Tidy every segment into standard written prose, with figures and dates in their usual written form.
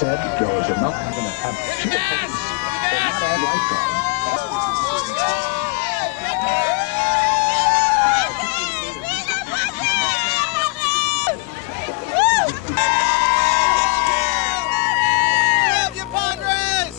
said there was enough going to have two opponents and not add lifeguards. Love you, Padres!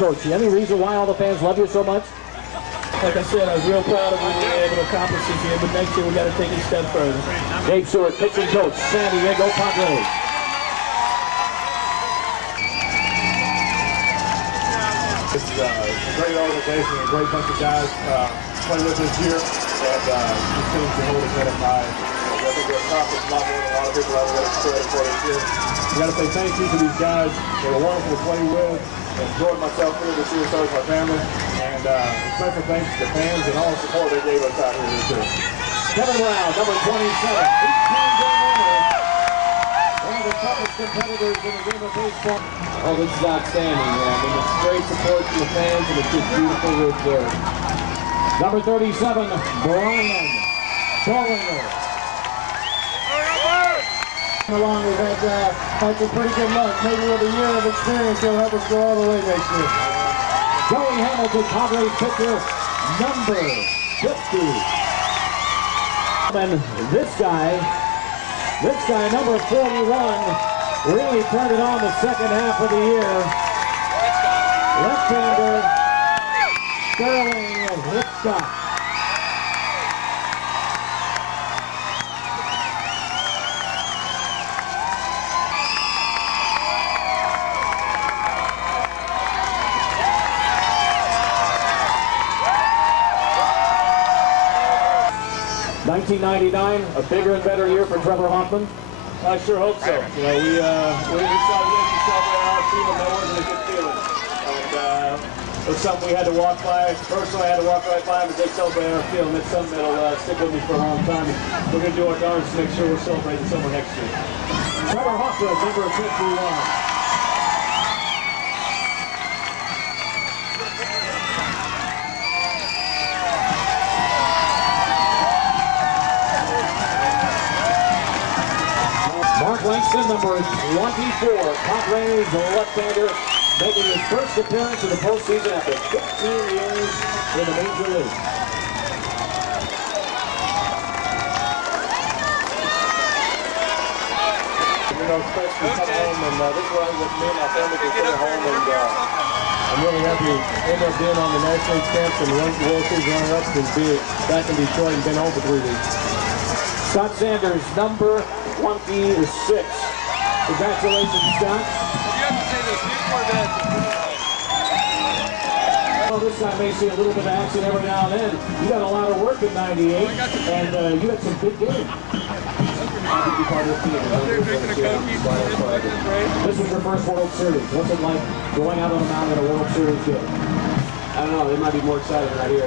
Coach, any reason why all the fans love you so much? Like I said, I was real proud of what we were able to accomplish this year, but next year we got to take it a step further. Dave Stewart, pitching coach, San Diego Padres. This is a great organization, a great bunch of guys playing with this year, and this team can hold us head up high. I think we're accomplished a lot more than a lot of people have got credit for this year. We got to say thank you to these guys. They were wonderful to play with. Enjoyed myself here this year, so as my family, and special thanks to the fans and all the support they gave us out here this year. Kevin Brown, number 27, 18-game winner, one of the toughest competitors in the game of baseball. Oh, this is outstanding. I mean, it's great support from the fans, and it's just beautiful to observe. Number 37, Brian Bollinger. Along, we've had some pretty good luck. Maybe with a year of experience, he'll help us go all the way next year. Joey Hamilton, Padres pitcher, number 50. And this guy, number 41, really turned it on the second half of the year. Left-hander, Sterling Hitchcock. 1999, a bigger and better year for Trevor Hoffman? I sure hope so. You know, we saw Gwynn celebrate our field, that wasn't a good feeling. And it was something we had to walk by. Personally, I had to walk right by them as they celebrate our field, and it's something that'll stick with me for a long time. And we're going to do our darndest to make sure we're celebrating summer next year. Trevor Hoffman, number 51. Mark Langston, number 24, Padres left-hander, making his first appearance in the postseason after 15 years in the Major League. You know, especially come home, and this is what me and my family consider home, and I'm really happy to end up being on the National League camps and World Series runner-ups and be back in Detroit and been home for 3 weeks. Scott Sanders, number 26. Congratulations, Scott. You have to say this before that. Well, this guy may see a little bit of action every now and then. You got a lot of work in 98, and you had some big games. This was your first World Series. What's it like going out on the mound in a World Series game? I don't know, they might be more excited right here.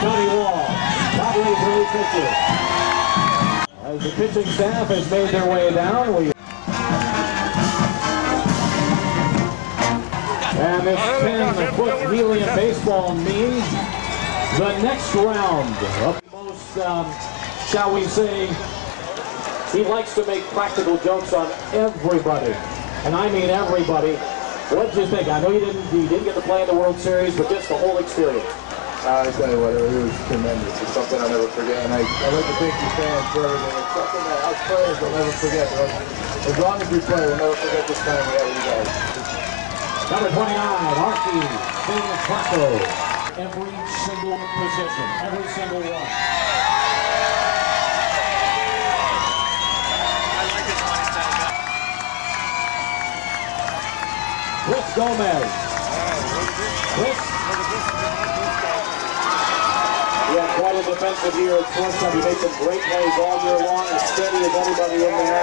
Johnny Wall, Padres relief pitcher. As the pitching staff has made their way down, and this 10-foot helium baseball means the next round of most, shall we say, he likes to make practical jokes on everybody, and I mean everybody. What did you think? I know you didn't get to play in the World Series, but just the whole experience. I tell you what, it was tremendous. It's something I'll never forget, and I like to thank you fans for everything. It's something that us players will never forget. As long as we play, we'll never forget this time we had with you guys. Number 29, Archie Paco. Every single position, every single one. Chris Gomez. Chris. Yeah, quite a defensive year at shortstop. He made some great plays all year long, as steady as anybody in there.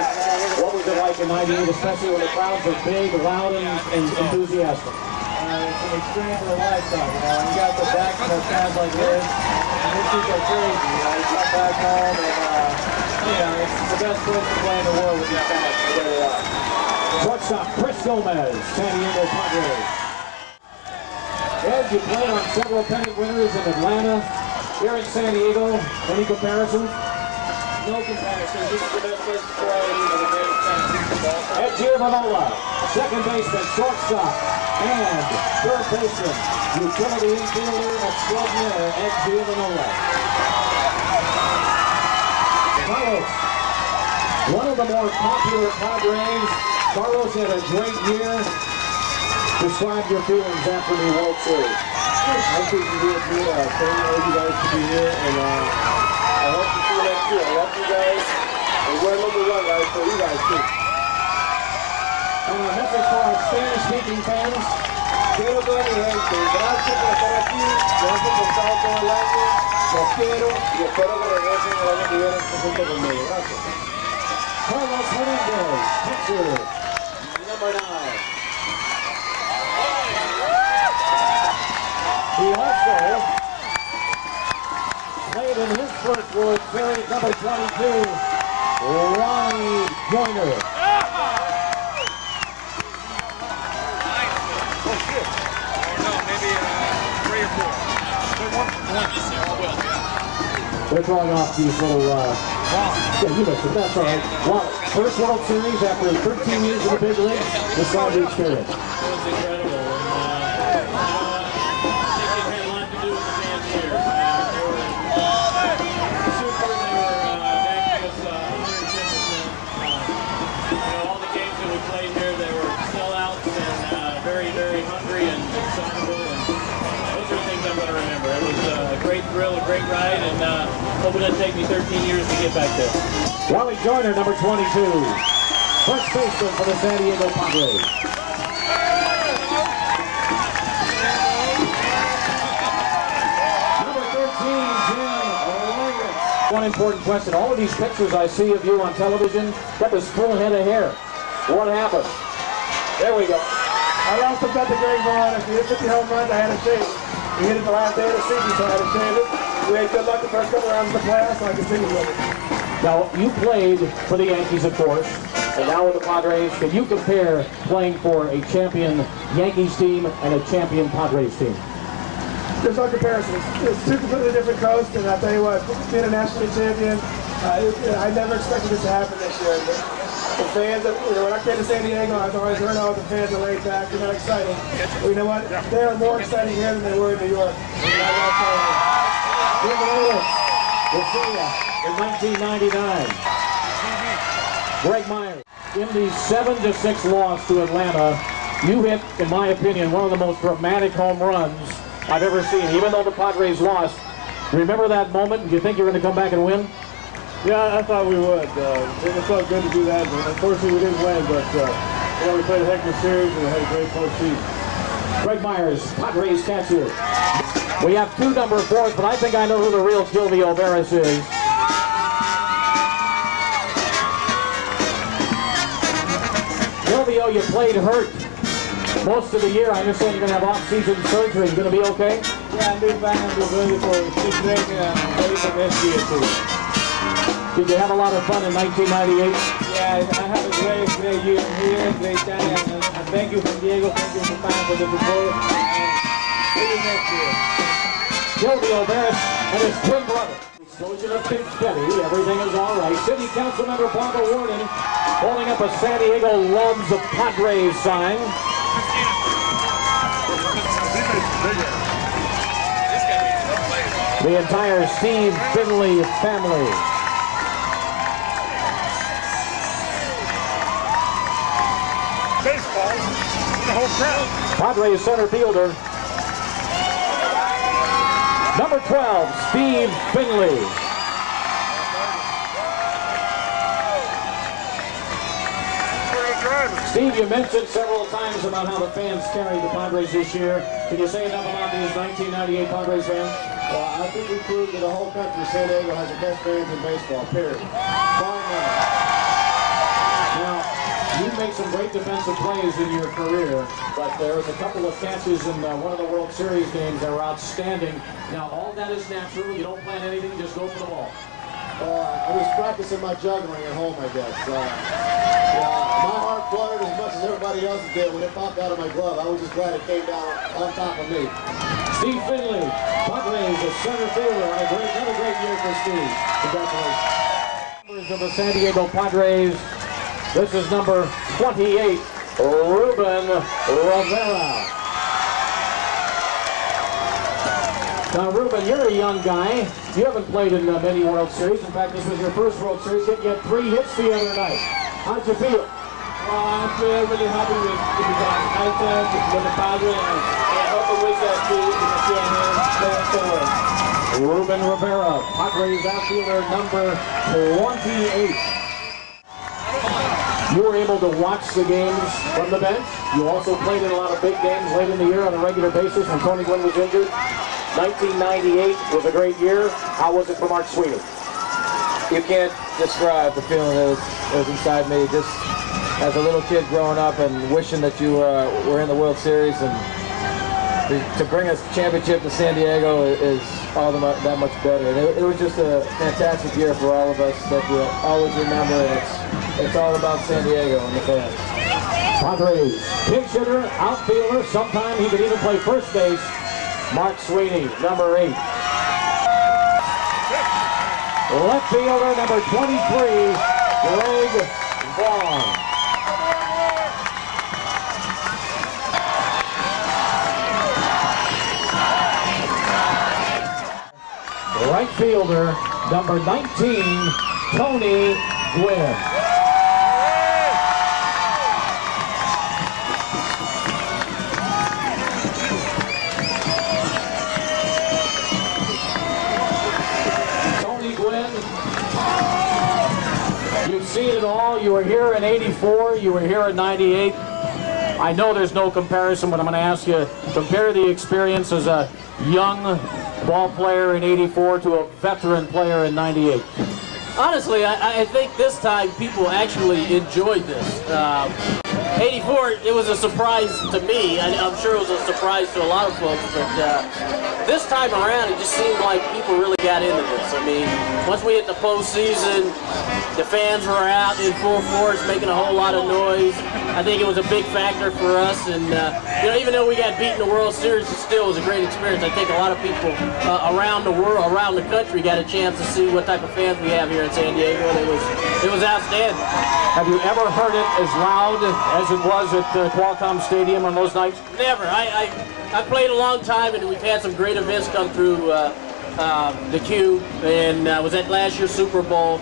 What was it like in 98, especially when the crowds are big, loud, and enthusiastic? It's an experience of a lifetime. You know, you got the back of the fans like this, and these people are crazy. You know, you come back home, and you know, it's the best place to play in the world with these fans. So there they are. Shortstop Chris Gomez, San Diego Padres. Ed, you played on several pennant winners in Atlanta. Here in San Diego, any comparison? No comparison. This is the best place to play. Ed Giovanola, second baseman, shortstop, and third baseman, utility infielder extraordinaire, Ed Giovanola. Carlos, one of the more popular Padres. Carlos had a great year. Describe your feelings after the World Series. I think you're doing good. Thank you guys to be here, and I hope to see you next year. I love you guys, and we're number one, guys, for you guys too. And a message for our Spanish-speaking fans. Quiero toda mi gente, gracias por estar aquí, gracias por estar todo el año, los quiero y espero que regresen el año que viene junto conmigo. Gracias. Carlos Hernandez, pitcher, number 9. He also played in his first World Series, number 22, Ronnie Joyner. They're throwing off these little, yeah, you missed it, that's all right. Well, first World Series after 13 years in the big league, describe the experience. It was incredible. A great ride, and hoping it'll take me 13 years to get back there. Ronnie Joyner, number 22, first baseman for the San Diego Padres. Number 13, Jim Lewis, important question. All of these pictures I see of you on television got this full head of hair. What happened? There we go. I lost a bet to Greg Vaughn. If he hit 50 home runs, I had to shave it. He hit it the last day of the season, so I had to shave it. We had good luck the first couple rounds of the playoffs, so I continued with it. Now, you played for the Yankees, of course, and now with the Padres. Can you compare playing for a champion Yankees team and a champion Padres team? There's no comparison. It's two completely different coasts, and I'll tell you what, being a national league champion, I never expected this to happen this year. The fans, when I came to San Diego, I always heard all the fans are laid back, they're not exciting. Well, you know what? They are more exciting here than they were in New York. We'll see you in 1999. Greg Myers. In the 7-6 loss to Atlanta, you hit, in my opinion, one of the most dramatic home runs I've ever seen, even though the Padres lost. Remember that moment? Did you think you were going to come back and win? Yeah, I thought we would. It felt good to do that. Unfortunately, we didn't win, but we played a heck of a series and we had a great postseason. Greg Myers, Padres catcher. We have two number 4s, but I think I know who the real Silvio Veras is. Silvio, you played hurt most of the year. I understand you're going to have off-season surgery. You going to be okay? Yeah, I'm doing fine. I'm doing ready for spring training and ready for next year too. Did you have a lot of fun in 1998? Yeah, I have a great year here, great time, and thank you, San Diego. Thank you for time for the football. See you next year. Silvio Veras and his twin brother. Explosion of confetti. Everything is all right. City Council member Barbara Warden holding up a San Diego Loves the Padres sign. The entire Steve Finley family. Baseball, the whole crowd. Padres center fielder, number 12, Steve Finley. Steve, you mentioned several times about how the fans carried the Padres this year. Can you say enough about these 1998 Padres fans? Well, I think we proved to the whole country San Diego has the best fans in baseball, period. Bar none. Now, you made some great defensive plays in your career, but there was a couple of catches in one of the World Series games that were outstanding. Now, all that is natural. You don't plan anything, just go for the ball. I was practicing my juggling at home, I guess. My heart fluttered as much as everybody else's did when it popped out of my glove. I was just glad it came down on top of me. Steve Finley, Padres, a center fielder, on another great year for Steve. Congratulations. Members of the San Diego Padres, this is number 28, Ruben Rivera. Now, Ruben, you're a young guy. You haven't played in many World Series. In fact, this was your first World Series hit. You had 3 hits the other night. How'd you feel? Well, I'm really happy with the guys with the Padres, and I hope we wish that we can see him playing so well. Ruben Rivera, Padres outfielder number 28. You were able to watch the games from the bench. You also played in a lot of big games late in the year on a regular basis when Tony Gwynn was injured. 1998 was a great year. How was it for Mark Sweeney? You can't describe the feeling that was inside me just as a little kid growing up and wishing that you were in the World Series, and to bring a championship to San Diego is all that much better. And it was just a fantastic year for all of us that we'll always remember, and it's all about San Diego and the fans. Padres, pinch hitter, outfielder, sometime he could even play first base. Mark Sweeney, number 8. Left fielder, number 23, Greg Vaughn. Right fielder, number 19, Tony Gwynn. You've seen it all. You were here in '84. You were here in '98. I know there's no comparison, but I'm going to ask you, compare the experience as a young ball player in '84 to a veteran player in '98. Honestly, I think this time people actually enjoyed this. '84, it was a surprise to me. I'm sure it was a surprise to a lot of folks, but this time around, it just seemed like people really got into this. I mean, once we hit the postseason, the fans were out in full force, making a whole lot of noise. I think it was a big factor for us, and you know, even though we got beat in the World Series, it still was a great experience. I think a lot of people around the world, around the country, got a chance to see what type of fans we have here in San Diego, and it was outstanding. Have you ever heard it as loud as it was at Qualcomm Stadium on those nights? Never. I played a long time, and we've had some great events come through the Cube, and was at last year's Super Bowl,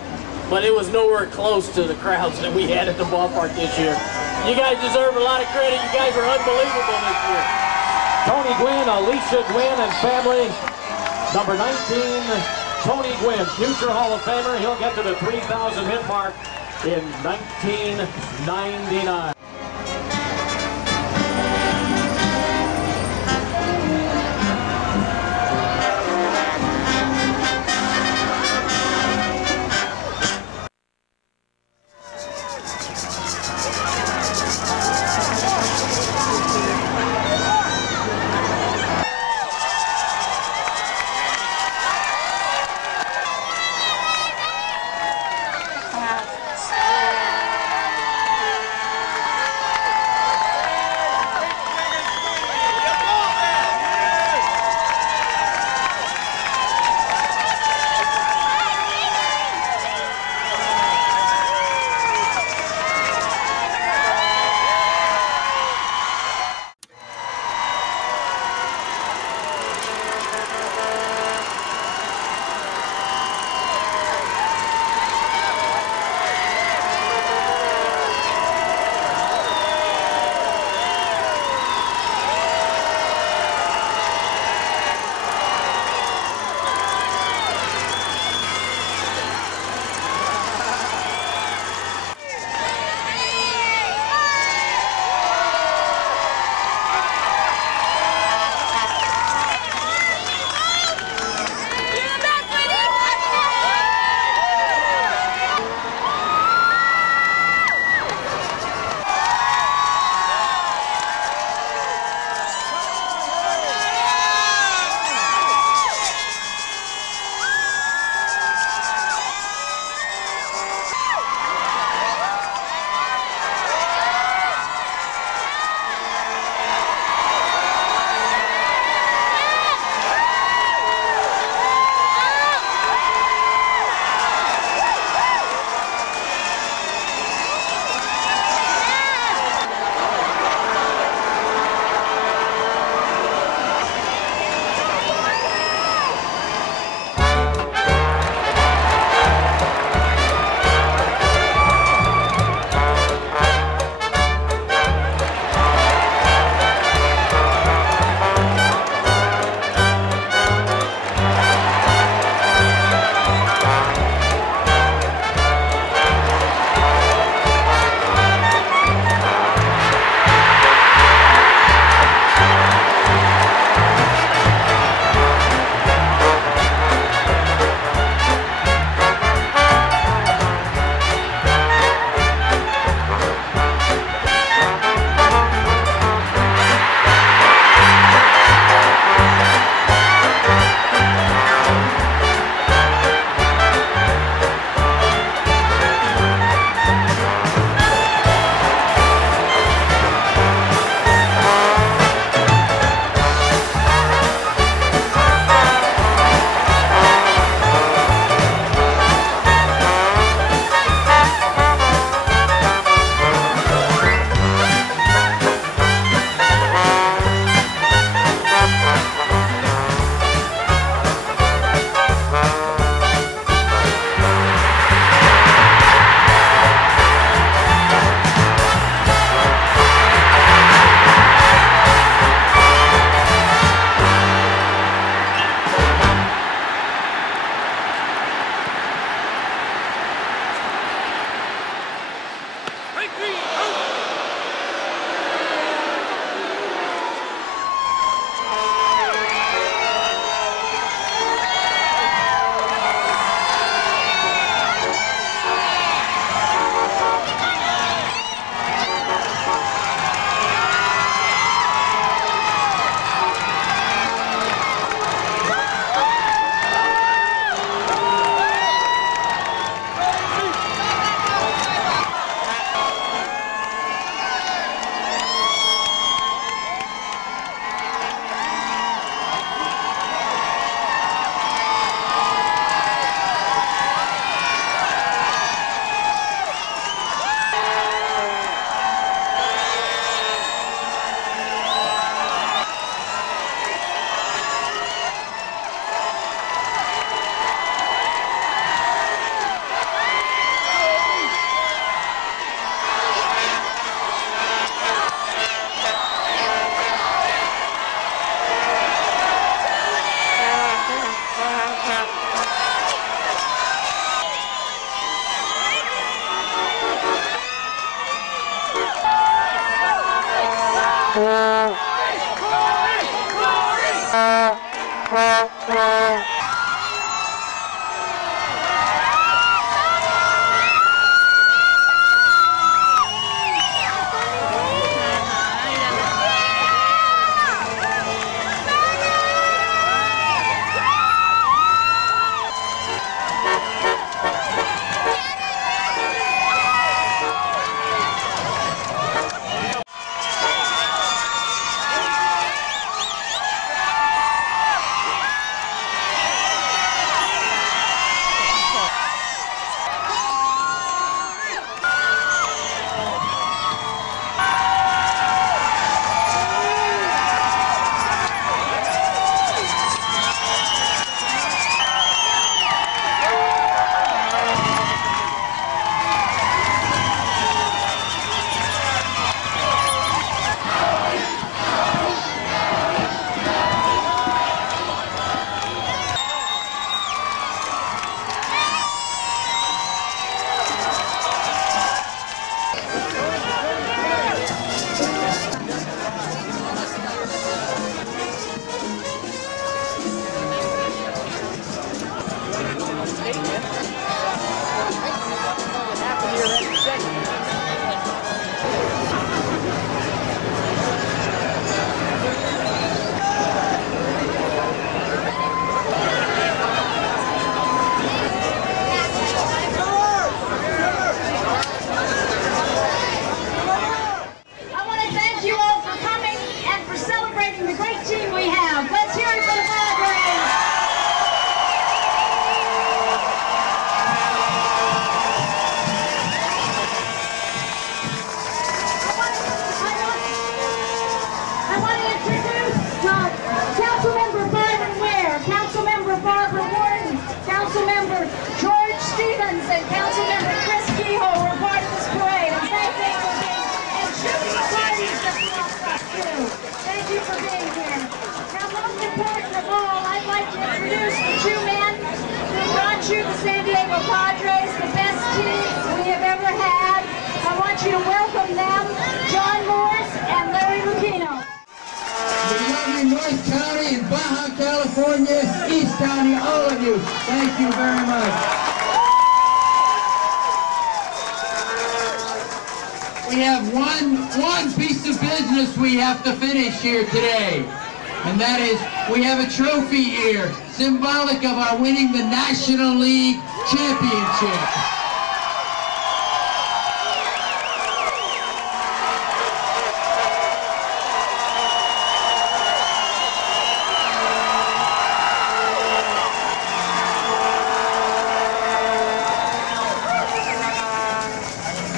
but it was nowhere close to the crowds that we had at the ballpark this year. You guys deserve a lot of credit. You guys are unbelievable this year. Tony Gwynn, Alicia Gwynn, and family. Number 19, Tony Gwynn, future Hall of Famer. He'll get to the 3,000 hit mark in 1999. Councilmember George Stevens and Councilmember Chris Kehoe were part of this parade, and thank you for being, and shooting parties that we all got too. Thank you for being here. Now, most important of all, I'd like to introduce the two men who brought you the San Diego Padres, the best team we have ever had. I want you to welcome them, John Morse and Larry Lucchino. We love you, North County and Baja California, East County, all of you. Thank you very much. We have one piece of business we have to finish here today. And that is, we have a trophy here, symbolic of our winning the National League Championship.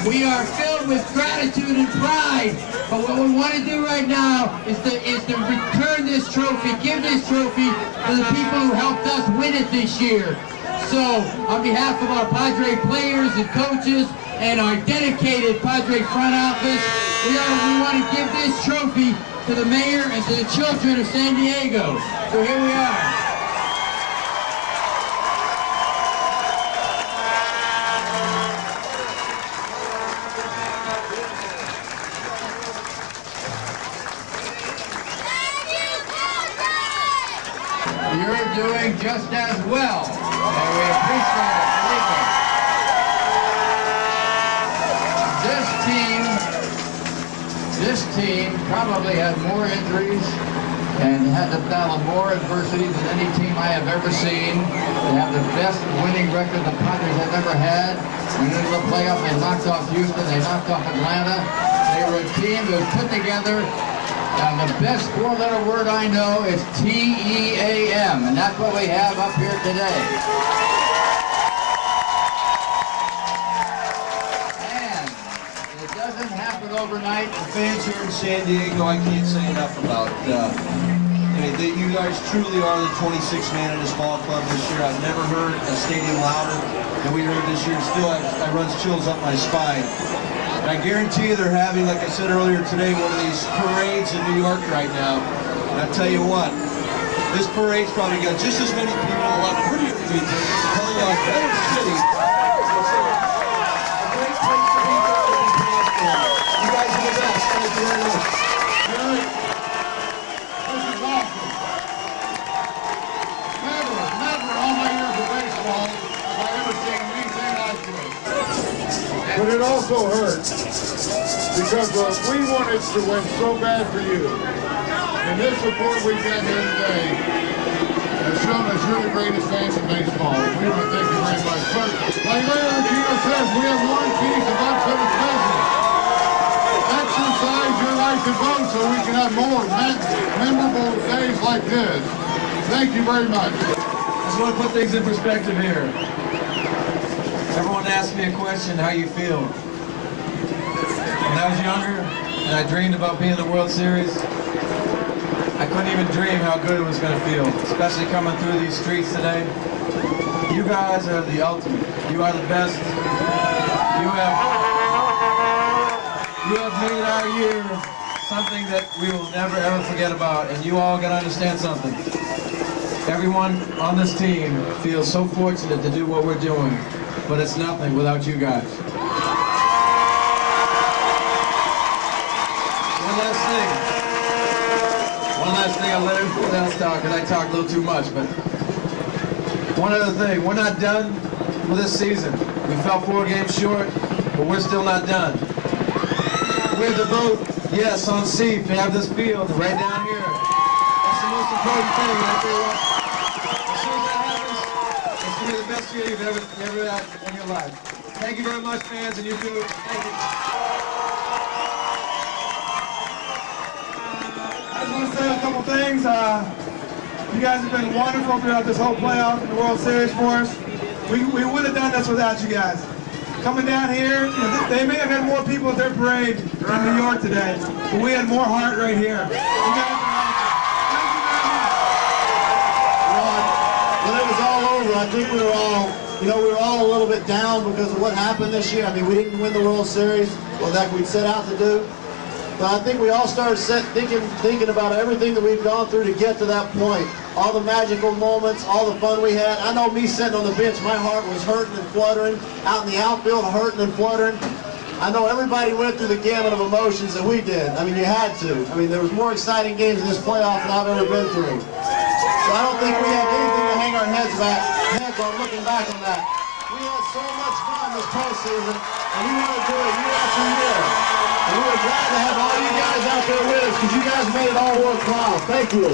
We are filled with gratitude and pride, but what we want to do right now is to return this trophy, give this trophy to the people who helped us win it this year. So, on behalf of our Padre players and coaches and our dedicated Padre front office, we want to give this trophy to the mayor and to the children of San Diego. So here we are. You're doing just as well, and we appreciate it. This team probably had more injuries and had to battle more adversity than any team I have ever seen. They have the best winning record the Padres have ever had. When they were playoff, they knocked off Houston, they knocked off Atlanta. They were a team that was put together. The best four-letter word I know is T-E-A-M, and that's what we have up here today. And it doesn't happen overnight. The fans here in San Diego, I can't say enough about. You guys truly are the 26th man in this ball club this year. I've never heard a stadium louder than we heard this year. Still, I runs chills up my spine. I guarantee you they're having, like I said earlier today, one of these parades in New York right now. And I tell you what, this parade's probably got just as many people, a lot prettier people, coming out of Better City. It's a great place to be. You guys are the best. Thank you very much. so hurt because we wanted to win so bad for you. And this support we've got here today has shown us you're the greatest fans in baseball. We want to thank you very much. But like Larry Gino says, we have one piece of unfinished business. Exercise your right to vote so we can have more memorable days like this. Thank you very much. I just want to put things in perspective here. Everyone asked me a question, how you feel? When I was younger and I dreamed about being in the World Series, I couldn't even dream how good it was going to feel, especially coming through these streets today. You guys are the ultimate. You are the best. You have made our year something that we will never ever forget about, and you all got to understand something. Everyone on this team feels so fortunate to do what we're doing, but it's nothing without you guys. One last thing, I'll let everyone else talk, because I talk a little too much, but one other thing, we're not done with this season. We fell 4 games short, but we're still not done. We have to vote yes on C to have this field right down here. That's the most important thing. And I tell you what, as soon as that happens, it's going to be the best year you've ever had in your life. Thank you very much, fans, and you too. Thank you. I just want to say a couple things. You guys have been wonderful throughout this whole playoff and the World Series for us. We wouldn't have done this without you guys. Coming down here, you know, they may have had more people at their parade in New York today, but we had more heart right here. You guys are awesome. When it was all over, I think we were all a little bit down because of what happened this year. I mean, we didn't win the World Series, well, that we'd set out to do. But I think we all started thinking about everything that we've gone through to get to that point. All the magical moments, all the fun we had. I know me sitting on the bench, my heart was hurting and fluttering. Out in the outfield, hurting and fluttering. I know everybody went through the gamut of emotions that we did. I mean, you had to. I mean, there was more exciting games in this playoff than I've ever been through. So I don't think we have anything to hang our heads on looking back on that. We had so much fun this postseason, and we want to do it year after year. And we were glad to have all you guys out there with us because you guys made it all worthwhile. Thank you.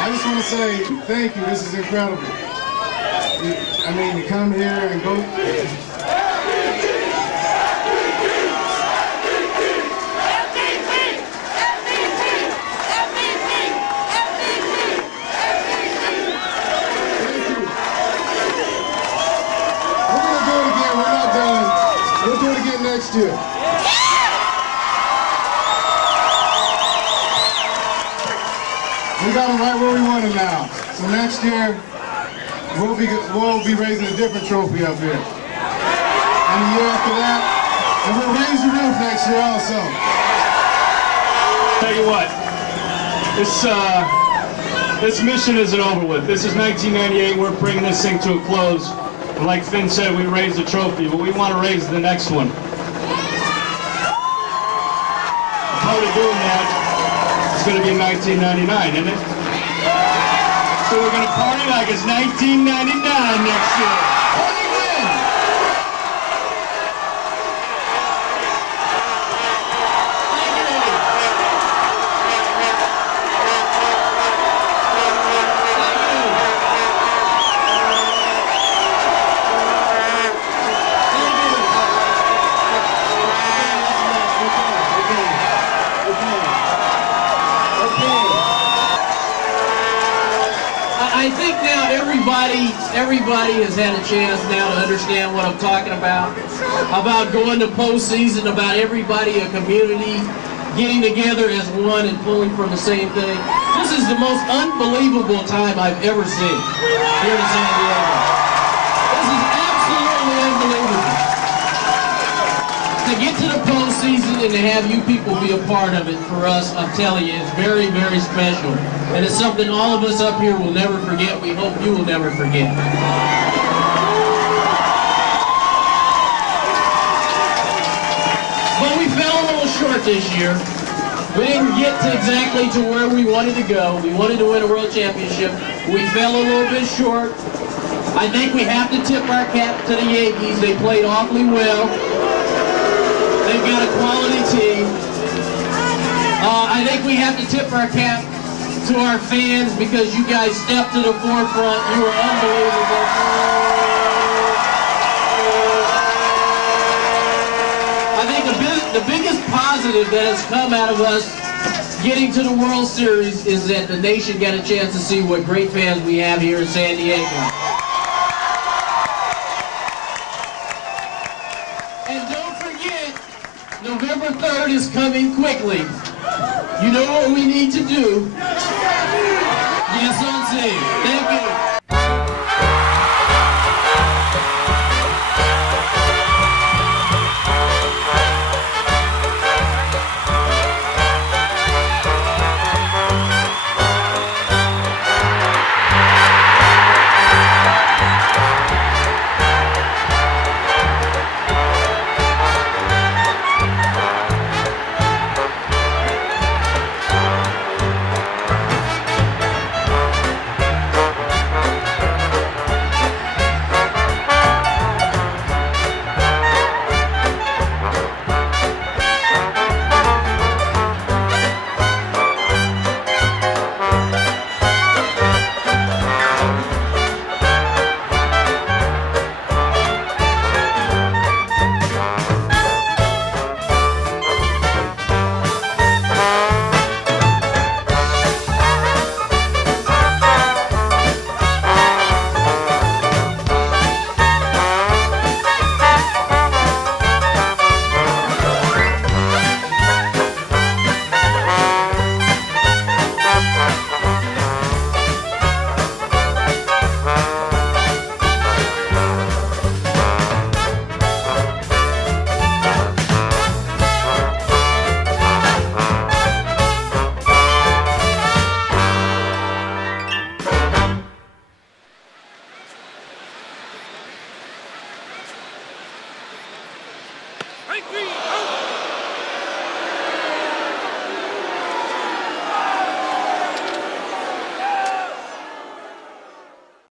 I just want to say thank you. This is incredible. I mean, to come here and go. Next year. We got them right where we want them now. So next year, we'll be raising a different trophy up here. And the year after that, and we'll raise the roof next year also. Tell you what, this mission isn't over with. This is 1998. We're bringing this thing to a close. And like Finn said, we raised the trophy, but we want to raise the next one. Part of doing that is going to be 1999, isn't it? So we're going to party like it's 1999 next year. I think now everybody has had a chance now to understand what I'm talking about going to postseason, about everybody, a community, getting together as one and pulling from the same thing. This is the most unbelievable time I've ever seen here in San Diego. This is absolutely unbelievable. To get to the postseason and to have you people be a part of it for us, I'm telling you, it's very, very special. And it's something all of us up here will never forget. We hope you will never forget. But we fell a little short this year. We didn't get to exactly to where we wanted to go. We wanted to win a world championship. We fell a little bit short. I think we have to tip our cap to the Yankees. They played awfully well. They've got a quality team. I think we have to tip our cap to our fans because you guys stepped to the forefront. You were unbelievable. I think the biggest positive that has come out of us getting to the World Series is that the nation got a chance to see what great fans we have here in San Diego. And don't forget, November 3rd is coming quickly. You know what we need to do. Yes, on scene. Thank you. Strike three.